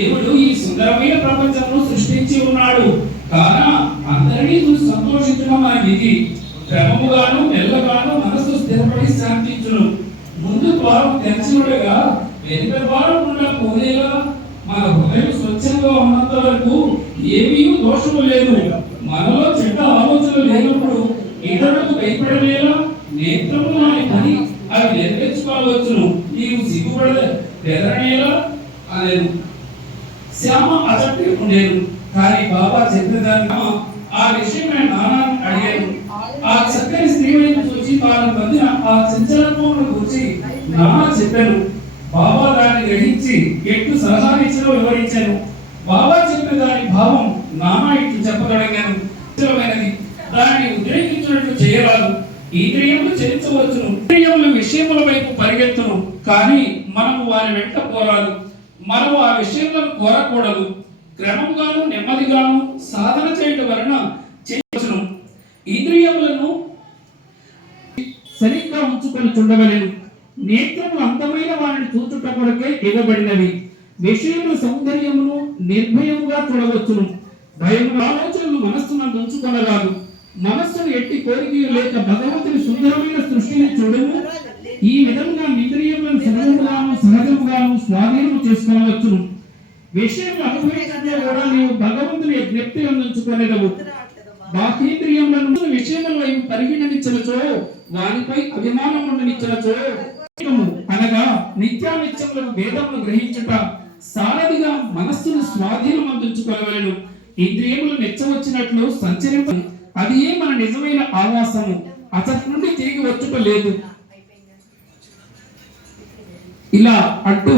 దేవుడు ఈ సుందరమైన ప్రపంచంలో సృష్టించి ఉన్నాడు. కాన అందరినీ చూసి సంతోషించడం ఆ విధి క్రమముగాను మెల్లగాను మనసు స్థిరపడి శాంతించును. ముందు ద్వారం తెరచినట్టుగా వెనుక ద్వారం ఉన్న పోయేలా మన హృదయం స్వచ్ఛంగా ఉన్నంత వరకు ఏమీ దోషము లేదు. మనలో చెడ్డ ఆలోచనలు లేనప్పుడు ఇతరులకు భయపడలేలా నేత్రము అని పని అవి నెరవేర్చుకోవచ్చును. నీవు సిగ్గుపడ బెదరనేలా అనేది శ్యామ అసక్తి ఉండేను. కానీ బాబా చెప్పిన దాని ఆ విషయం నేను అడిగాను. ఆ చక్కని స్త్రీ వైపు చూసి తాను పొందిన ఆ చంచలత్వం గురించి నాన్న చెప్పాను. బాబా దాన్ని గ్రహించి ఎట్టు సలహా ఇచ్చిన వివరించాను. బాబా చెప్పిన దాని భావం నాన్న ఇట్లు చెప్పగలిగాను. ఇష్టమైనది దాన్ని ఉద్రేకించినట్లు చేయరాదు. ఇంద్రియములు చరించవచ్చును. ఇంద్రియముల విషయముల వైపు పరిగెత్తును. కానీ మనము వారి వెంట పోరాదు. మనము ఆ విషయములను కోరకూడదు. క్రమంగాను నెమ్మదిగాను సాధన చేయటం వలన చేయవచ్చును. ఇంద్రియములను సరిగ్గా ఉంచుకొని చూడవలెను. నేత్రము అందమైన వారిని చూచుట కొరకే ఇవ్వబడినవి. విషయముల సౌందర్యమును నిర్భయముగా చూడవచ్చును. భయం ఆలోచనలు మనస్సునందు ఉంచుకొనరాదు. మనస్సును ఎట్టి కోరికలు లేక భగవంతుని సుందరమైన సృష్టిని చూడము ఈ విధంగా ఇంద్రియములను సహజముగాను సహజముగాను స్వాధీనము చేసుకోవచ్చును విషయం అనుభవించే కూడా నీవు భగవంతుని జ్ఞప్తి అందించుకునేదవు. బాహ్యేంద్రియములను విషయముల వైపు పరిగణించవచ్చో వారిపై అభిమానం ఉండనిచ్చవచ్చో అనగా నిత్యానిత్యములను భేదములు గ్రహించుట సారథిగా మనస్సును స్వాధీనం అందించుకోగలను ఇంద్రియములు మెచ్చవచ్చినట్లు సంచరింప అది ఏ మన నిజమైన ఆవాసము? అతని నుండి తిరిగి వచ్చుట లేదు. ఇలా అంటూ